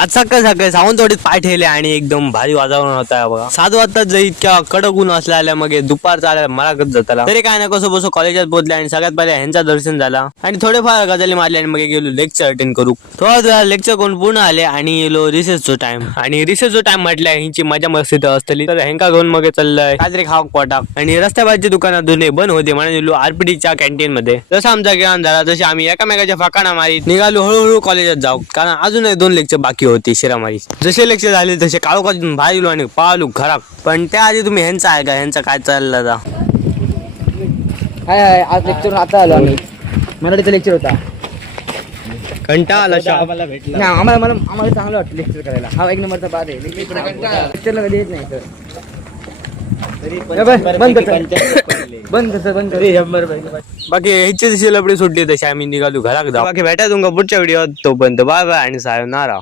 आज सकाळ सकाळी सावंतवाडीत पाय ठेवले आणि एकदम भारी वातावरण होता बघा. 7 वाजता जर इतक्या कडक ऊन असल्या मग दुपारचा आल्या मला कसं जाताला तरी काय ना कसं बसो कॉलेजात पोहोचले आणि सगळ्यात पहिले ह्यांचा दर्शन झाला आणि थोडेफार गजाली मारले आणि मग गेलो लेक्चर अटेंड करू. थोडा लेक्चर कोण पूर्ण आले आणि गेलो रिसेसचो टाइम. आणि रिसेसचो टाइम म्हटलं ह्यांची मजा मस्ती तर असतली तर ह्यांका घेऊन मग चाललंय काहीतरी खाऊ पोटाक. आणि रस्त्याबाजूच्या दुकानात दोन्ही बंद होते म्हणून गेलो आरपीडीच्या कॅन्टीन मध्ये. जसं आमचा गिराण झाला तसे आम्ही एकामेकाच्या फाकाना मारीत निघालो हळूहळू कॉलेजात जाऊ, कारण अजूनही 2 लेक्चर बाकी होती शिरामारी. जसे लेक्चर झाले तसे काळोखातून बाहेर गेलो आणि पाहलो घरात. पण त्याआधी तुम्ही ह्यांचा आहे का, ह्यांचा काय चाललं जा. हाय आज लेक्चर आता आलो आम्ही. मराठीचा लेक्चर होता. कंटाळा आला आम्हाला चांगलं वाटतं लेक्चर करायला. हा 1 नंबरचा बाद आहे. लेक्चरला कधी येत नाही तर बंद बाकी ह्याची जशी लपडी सुटली तशी आम्ही निघालो घरात जाऊ. बाकी भेटा तुमका पुढच्या व्हिडिओत. तोपर्यंत बाय बाय आणि सायोनारा.